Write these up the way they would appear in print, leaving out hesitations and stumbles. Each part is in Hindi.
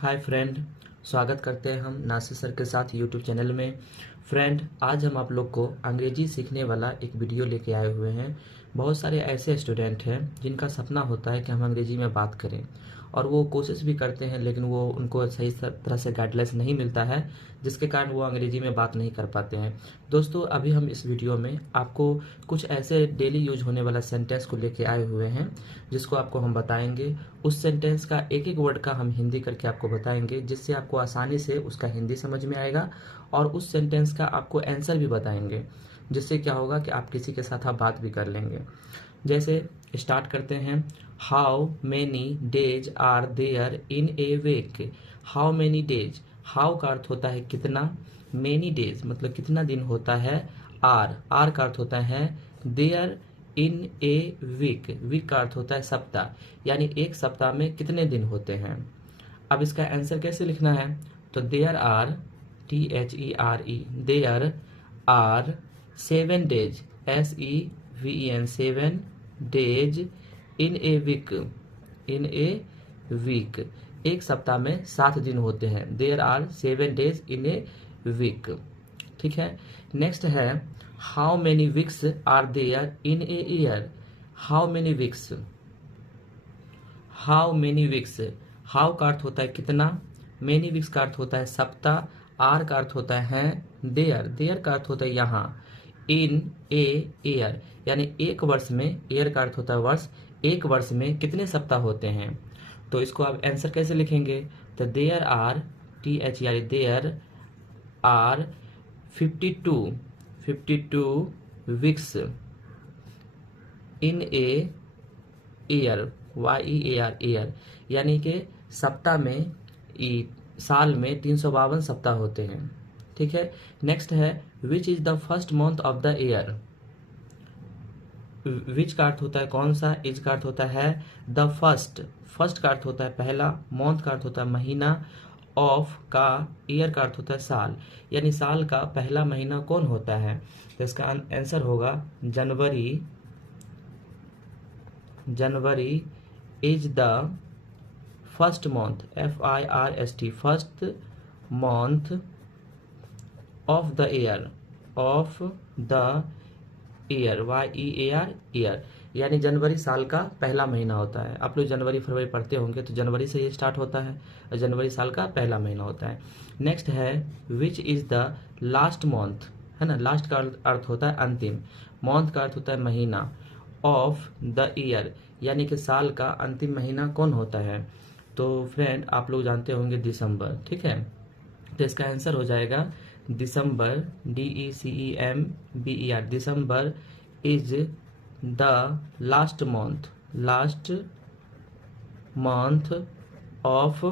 हाय फ्रेंड, स्वागत करते हैं हम नासिर सर के साथ यूट्यूब चैनल में। फ्रेंड, आज हम आप लोग को अंग्रेजी सीखने वाला एक वीडियो लेके आए हुए हैं। बहुत सारे ऐसे स्टूडेंट हैं जिनका सपना होता है कि हम अंग्रेजी में बात करें और वो कोशिश भी करते हैं, लेकिन वो उनको सही तरह से गाइडलाइंस नहीं मिलता है, जिसके कारण वो अंग्रेजी में बात नहीं कर पाते हैं। दोस्तों, अभी हम इस वीडियो में आपको कुछ ऐसे डेली यूज होने वाला सेंटेंस को लेके आए हुए हैं जिसको आपको हम बताएंगे। उस सेंटेंस का एक एक वर्ड का हम हिंदी करके आपको बताएंगे, जिससे आपको आसानी से उसका हिंदी समझ में आएगा और उस सेंटेंस का आपको आंसर भी बताएंगे, जिससे क्या होगा कि आप किसी के साथ आप बात भी कर लेंगे। जैसे स्टार्ट करते हैं। How many days are there in a week. How many days, how का अर्थ होता है कितना, मेनी डेज मतलब कितना दिन होता है, आर का अर्थ होता है there in a week, week का अर्थ होता है सप्ताह, यानी एक सप्ताह में कितने दिन होते हैं। अब इसका आंसर कैसे लिखना है, तो there are, THERE, there are 7 days, SEVEN, 7 days in a week, in a week, एक सप्ताह में 7 दिन होते हैं। There are 7 days in a week. ठीक है। नेक्स्ट है how many weeks are there in a year. How many weeks, how many weeks, how का अर्थ होता है कितना, मेनी वीक्स का अर्थ होता है सप्ताह, आर का अर्थ होता है देयर, देयर का अर्थ होता है यहाँ, इन ए ईयर यानी एक वर्ष में, ईयर का अर्थ होता है वर्ष, एक वर्ष में कितने सप्ताह होते हैं। तो इसको आप आंसर कैसे लिखेंगे, तो there are, THERE, there are 52 weeks in a year, YEAR, year, यानी कि सप्ताह में, साल में 352 सप्ताह होते हैं। ठीक है। नेक्स्ट है which is the first month of the year. Which का अर्थ होता है कौन सा, इज का अर्थ होता है द फर्स्ट, फर्स्ट का अर्थ होता है पहला, मंथ का अर्थ होता है महीना, ऑफ का, ईयर का अर्थ होता है साल, यानी साल का पहला महीना कौन होता है। तो इसका आंसर होगा जनवरी। January is the first month, FIRST, first month of the year, of the year, YEAR, year, यानी जनवरी साल का पहला महीना होता है। आप लोग जनवरी फरवरी पढ़ते होंगे तो जनवरी से ये स्टार्ट होता है और जनवरी साल का पहला महीना होता है। नेक्स्ट है which is the last month, है ना, लास्ट का अर्थ होता है अंतिम, मंथ का अर्थ होता है महीना, ऑफ द ईयर यानी कि साल का अंतिम महीना कौन होता है। तो फ्रेंड, आप लोग जानते होंगे दिसंबर। ठीक है। तो इसका आंसर हो जाएगा दिसंबर, DECEMBER, December is the last month, last month of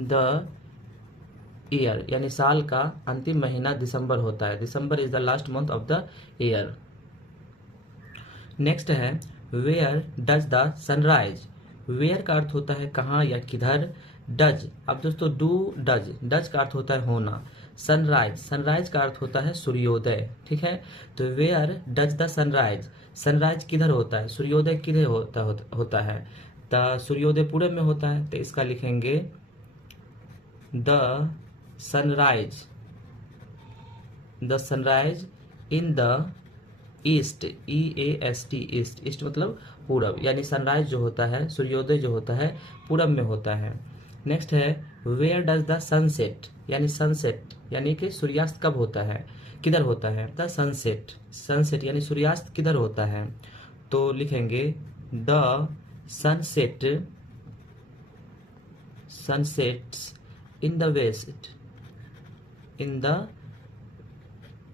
the year, यानी साल का अंतिम महीना दिसंबर होता है। December is the last month of the year. Next है where does the sunrise. Where का अर्थ होता है कहाँ या किधर, डज, अब दोस्तों डू डज, डज का अर्थ होता है होना, सनराइज, सनराइज का अर्थ होता है सूर्योदय। ठीक है। तो where does the sunrise, sunrise किधर होता है, सूर्योदय किधर होता है, तो सूर्योदय पूरब में होता है। तो इसका लिखेंगे the sunrise, the sunrise in the east, EAST, east, east मतलब पूरब, यानी सनराइज जो होता है, सूर्योदय जो होता है पूरब में होता है। नेक्स्ट है वेयर डज द सनसेट, यानी सनसेट यानी कि सूर्यास्त कब होता है, किधर होता है, द सनसेट, सनसेट यानी सूर्यास्त किधर होता है। तो लिखेंगे the sunset, sunsets in the west, in the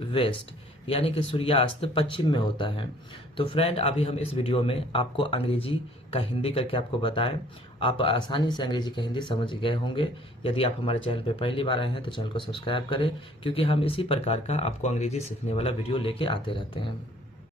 west यानी कि सूर्यास्त पश्चिम में होता है। तो फ्रेंड, अभी हम इस वीडियो में आपको अंग्रेजी का हिंदी करके आपको बताएं, आप आसानी से अंग्रेजी का हिंदी समझ गए होंगे। यदि आप हमारे चैनल पर पहली बार आए हैं तो चैनल को सब्सक्राइब करें, क्योंकि हम इसी प्रकार का आपको अंग्रेजी सीखने वाला वीडियो लेके आते रहते हैं।